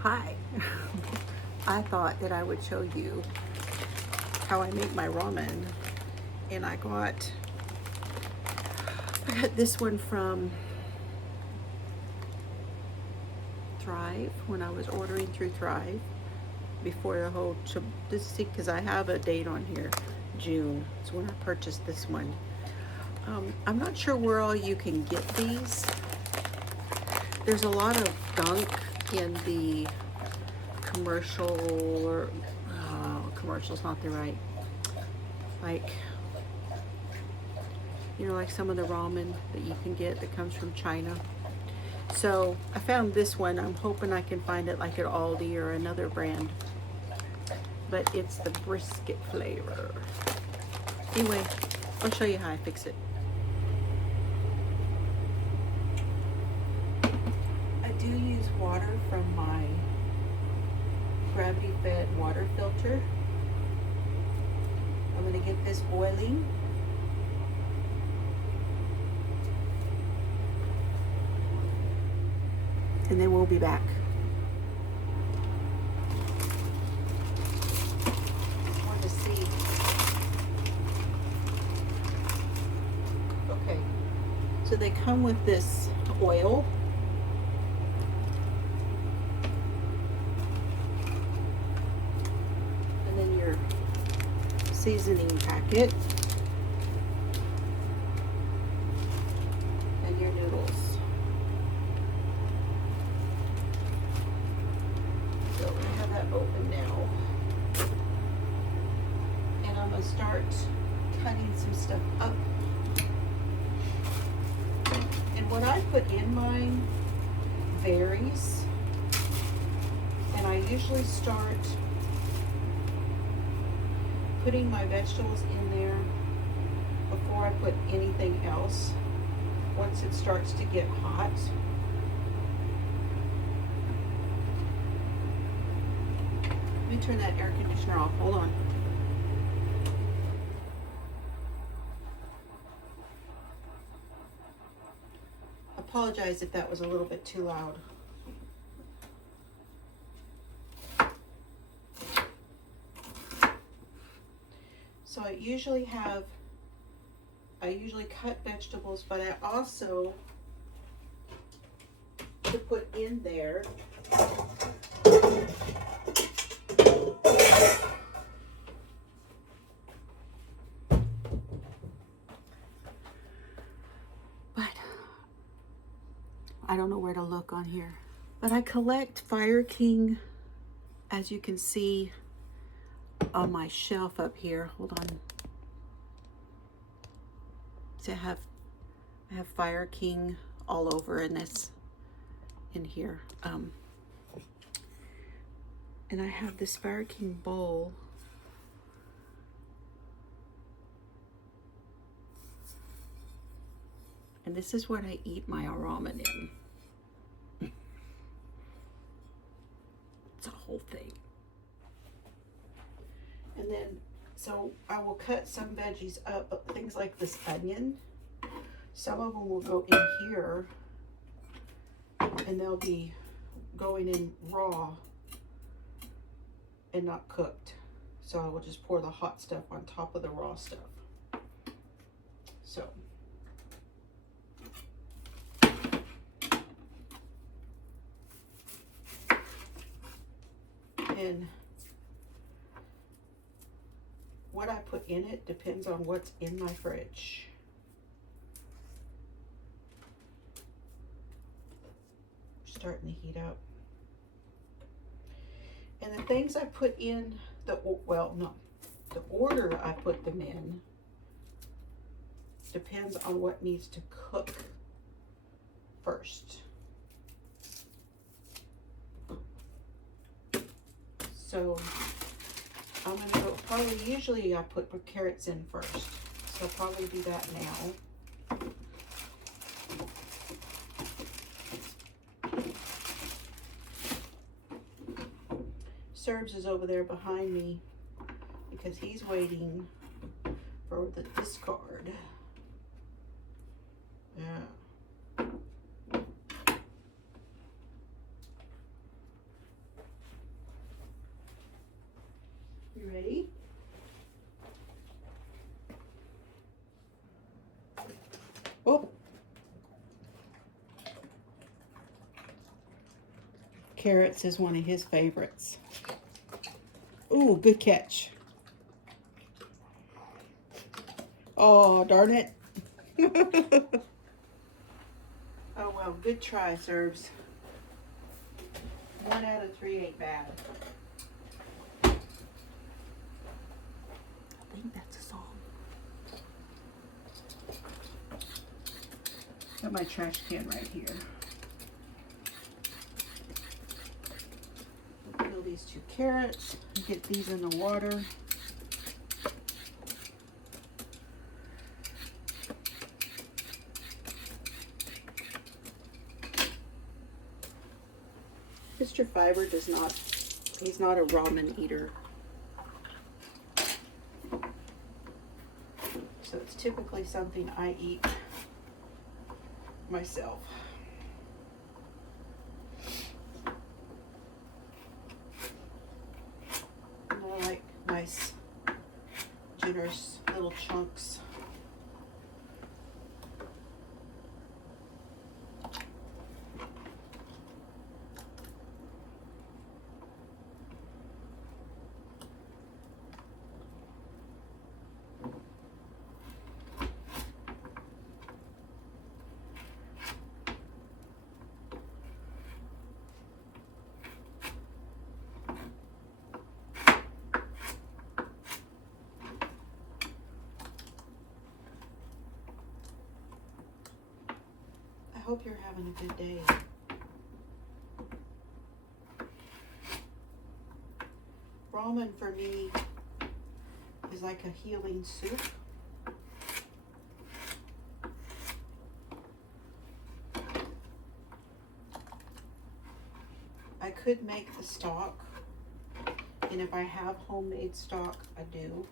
Hi. I thought that I would show you how I make my ramen. And I got this one from Thrive when I was ordering through Thrive before the whole this see because I have a date on here. June is when I purchased this one. I'm not sure where all you can get these. There's a lot of gunk in the commercial, or commercial's not the right, like, like some of the ramen that you can get that comes from China. So I found this one. I'm hoping I can find it like at Aldi or another brand, but it's the brisket flavor. Anyway, I'll show you how I fix it. I do use water from my gravity fed water filter. I'm going to get this boiling. And then we'll be back. Just wanted to see. Okay, so they come with this oil. And then your seasoning packet. And your noodles. So I have that open now. And I'm going to start cutting some stuff up. And what I put in mine varies. And I usually start putting my vegetables in there before I put anything else. Once it starts to get hot. Let me turn that air conditioner off. Hold on. Apologize if that was a little bit too loud. So I usually cut vegetables, but I also to put in there but I don't know where to look on here. But I collect Fire King, as you can see on my shelf up here. Hold on. So I have Fire King all over in here. And I have this Fire King bowl. And this is what I eat my ramen in. It's a whole thing. And then, so I will cut some veggies up, but things like this onion, some of them will go in here and they'll be going in raw and not cooked. So I will just pour the hot stuff on top of the raw stuff. So. And what I put in it depends on what's in my fridge. Starting to heat up. And the things I put in the order I put them in depends on what needs to cook first. So I'm gonna go, usually I put carrots in first. So I'll probably do that now. Serbs is over there behind me because he's waiting for the discard. Yeah. You ready? Oh. Carrots is one of his favorites. Ooh, good catch. Oh, darn it. Oh, well, good try, Serbs. 1 out of 3 ain't bad. I think that's a song. Got my trash can right here. Peel these 2 carrots. Get these in the water. Mr. Fiber he's not a ramen eater. So it's typically something I eat myself. And I like nice, generous little chunks. I hope you're having a good day. Ramen for me is like a healing soup. I could make the stock, and if I have homemade stock, I do.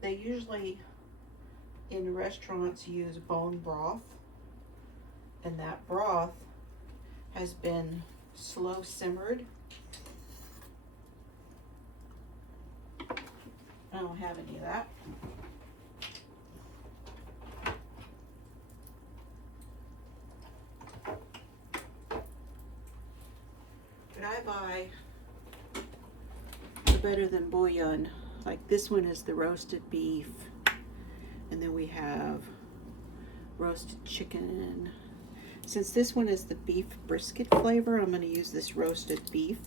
They usually in restaurants use bone broth, and that broth has been slow simmered. I don't have any of that. But I buy the better than bouillon. Like this one is the roasted beef. And then we have roasted chicken. Since this one is the beef brisket flavor, I'm going to use this roasted beef.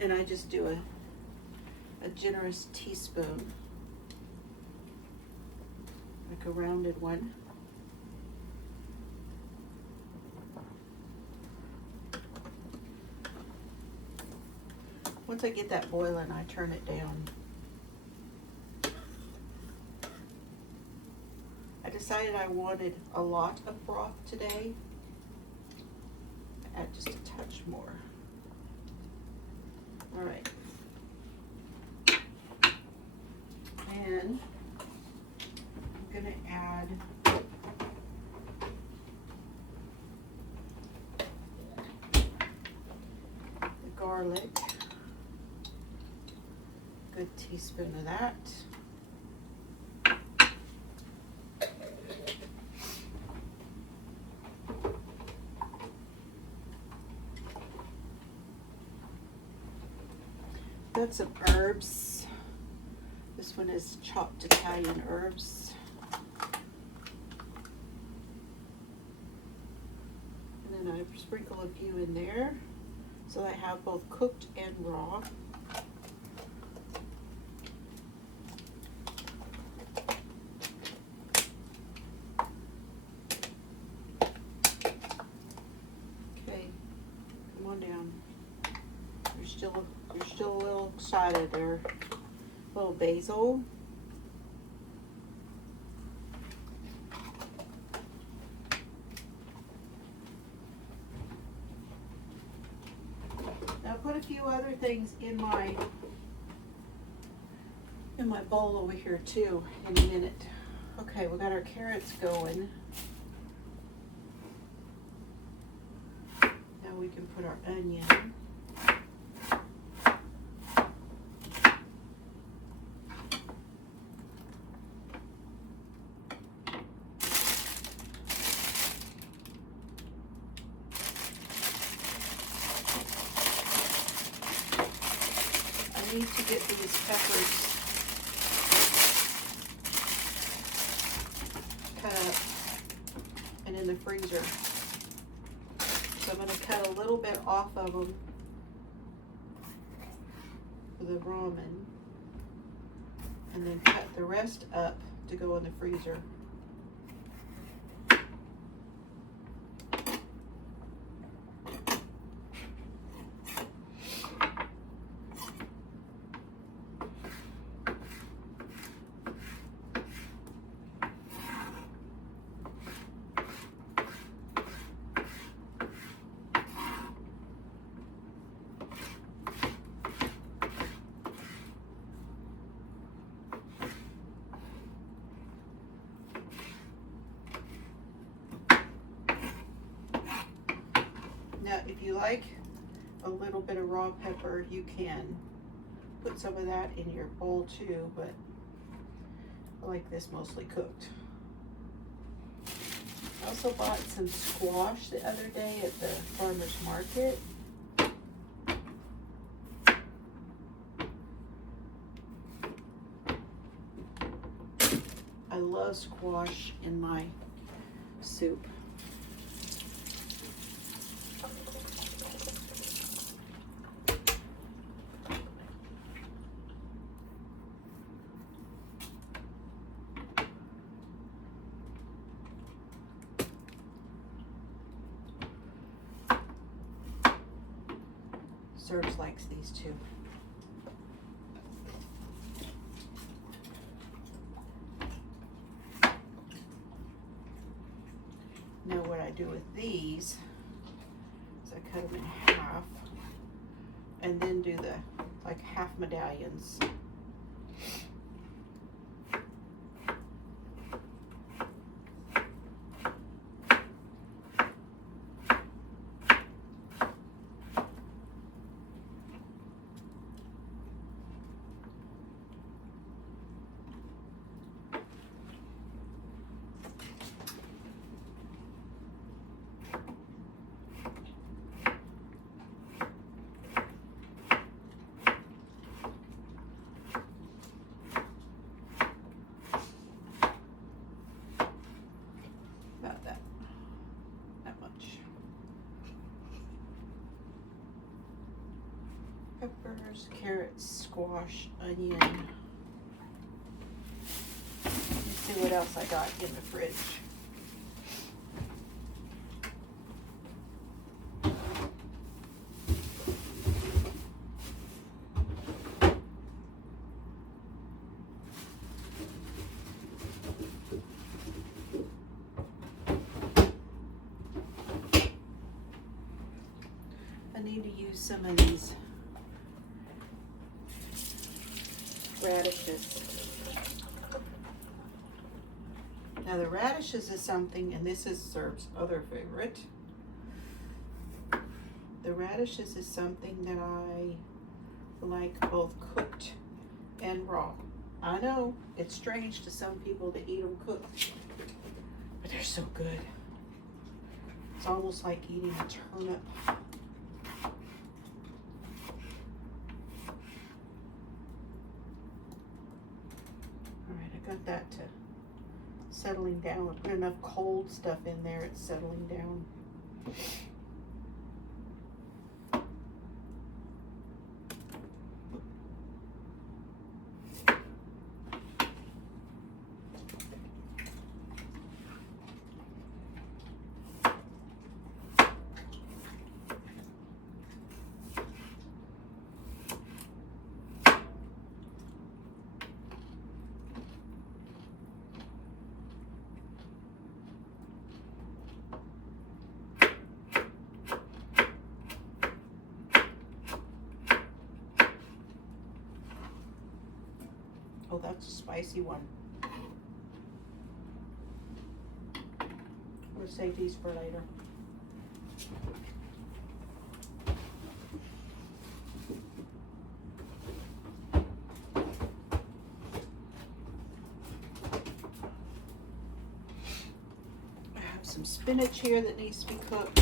And I just do a generous teaspoon, like a rounded one. Once I get that boiling, I turn it down. I decided I wanted a lot of broth today. Add just a touch more. All right. And I'm gonna add the garlic. Good teaspoon of that. Got some herbs. This one is chopped Italian herbs. And then I sprinkle a few in there so I have both cooked and raw. You're still a little excited there. A little basil. Now I put a few other things in my bowl over here too in a minute. Okay, we got our carrots going. Now we can put our onion. I need to get these peppers cut up and in the freezer. So I'm going to cut a little bit off of them for the ramen and then cut the rest up to go in the freezer. Now, if you like a little bit of raw pepper, you can put some of that in your bowl too, but I like this mostly cooked. I also bought some squash the other day at the farmer's market. I love squash in my soup. Serge likes these too. Now what I do with these is I cut them in half and then do the like half medallions. Peppers, carrots, squash, onion. Let me see what else I got in the fridge. I need to use some of these radishes. Now the radishes is something, and this is Serge's other favorite. The radishes is something that I like both cooked and raw. I know it's strange to some people to eat them cooked, but they're so good. It's almost like eating a turnip. Got that to settling down. I put enough cold stuff in there, it's settling down. Oh, that's a spicy one. gonna save these for later. I have some spinach here that needs to be cooked.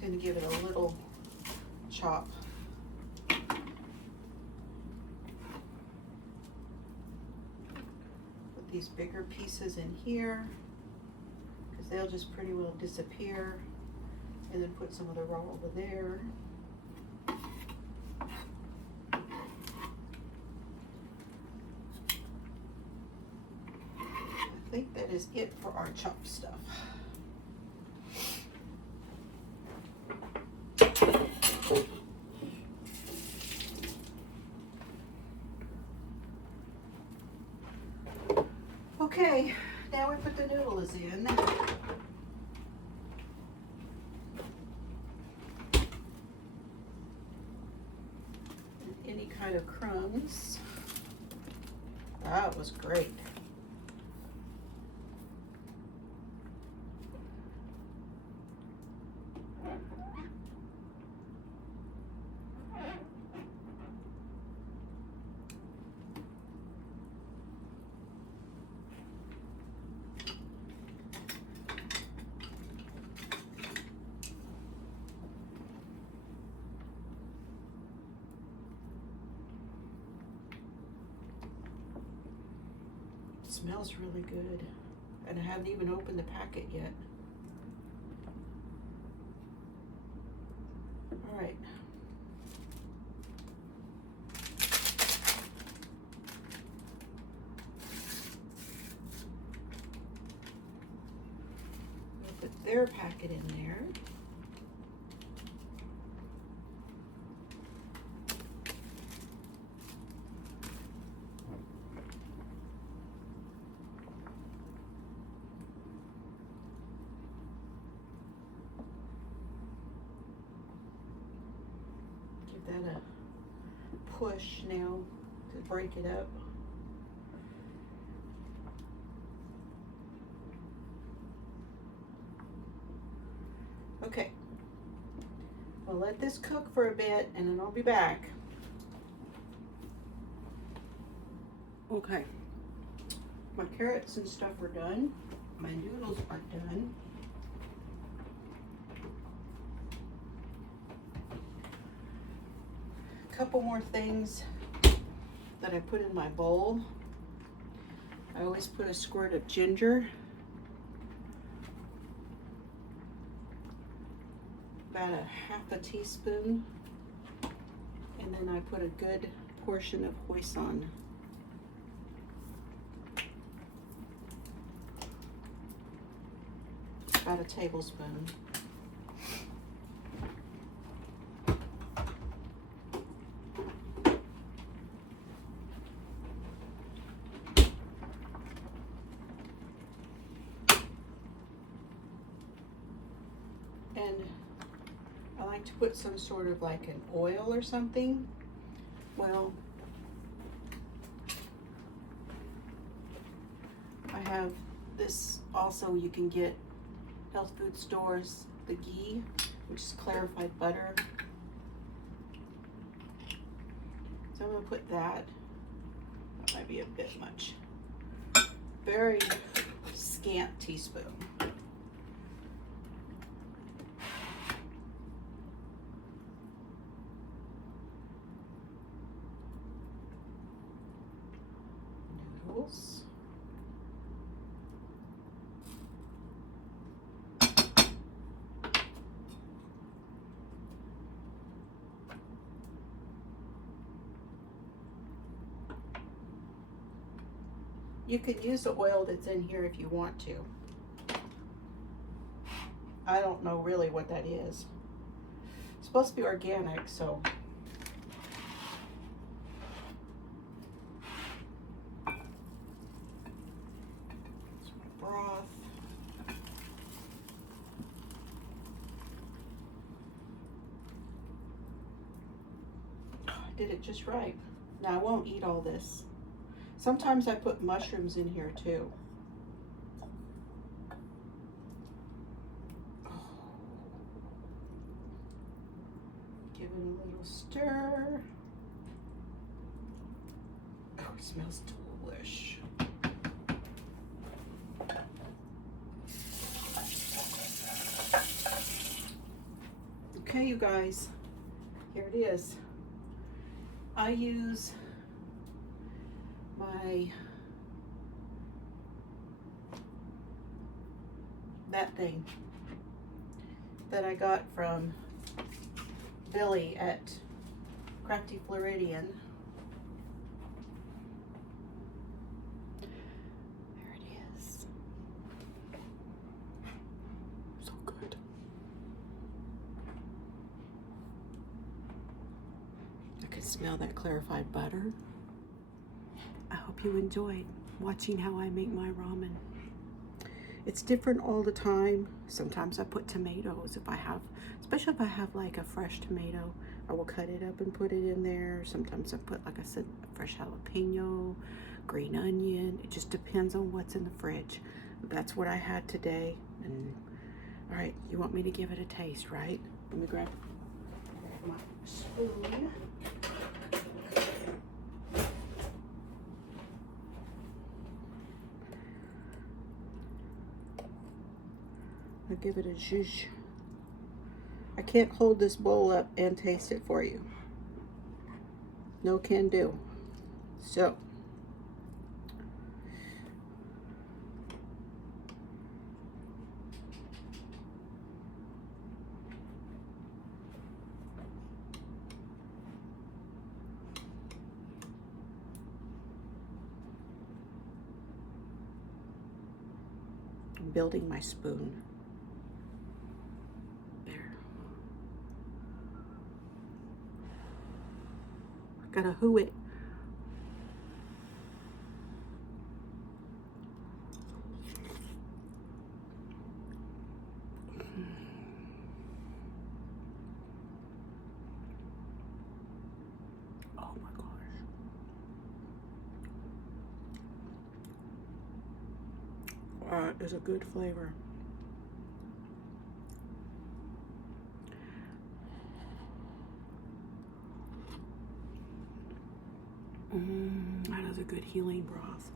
Going to give it a little chop. Put these bigger pieces in here because they'll just pretty well disappear, and then put some of the raw over there. I think that is it for our chopped stuff. Okay, now we put the noodles in. And any kind of crumbs. That was great. Smells really good, and I haven't even opened the packet yet. All right. I'll put their packet in there. That a push now to break it up. Okay, we'll let this cook for a bit and then I'll be back. Okay, my carrots and stuff are done. My noodles are done. Couple more things that I put in my bowl. I always put a squirt of ginger, about a half a teaspoon, and then I put a good portion of hoisin. About a tablespoon. And I like to put some sort of like an oil or something. Well, I have this also, you can get health food stores, the ghee, which is clarified butter. So I'm gonna put that. That might be a bit much. Very scant teaspoon. Noodles. You could use the oil that's in here if you want to. I don't know really what that is. It's supposed to be organic, so. Broth. I did it just right. Now I won't eat all this. Sometimes I put mushrooms in here too. Give it a little stir. Oh, it smells delish. Okay, you guys, here it is. I use that thing that I got from Billy at Crafty Floridian. There it is. So good. I can smell that clarified butter. I hope you enjoyed watching how I make my ramen. It's different all the time. Sometimes I put tomatoes if I have, especially if I have like a fresh tomato, I will cut it up and put it in there. Sometimes I put, like I said, a fresh jalapeno, green onion. It just depends on what's in the fridge. That's what I had today. And all right, you want me to give it a taste, right? Let me grab my spoon. I'll give it a zhuzh. I can't hold this bowl up and taste it for you. No can do. So, I'm building my spoon. Gotta hoo it. Oh my gosh. That is a good flavor. That is a good healing broth.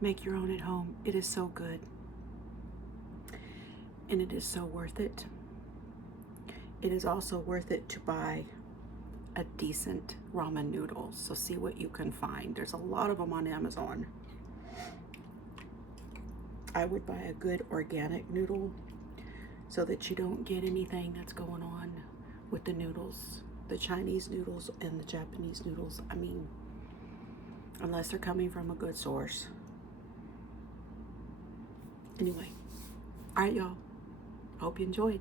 Make your own at home. It is so good. And it is so worth it. It is also worth it to buy a decent ramen noodle. So see what you can find. There's a lot of them on Amazon. I would buy a good organic noodle so that you don't get anything that's going on with the noodles, the Chinese noodles and the Japanese noodles. I mean, unless they're coming from a good source. Anyway, all right, y'all. Hope you enjoyed.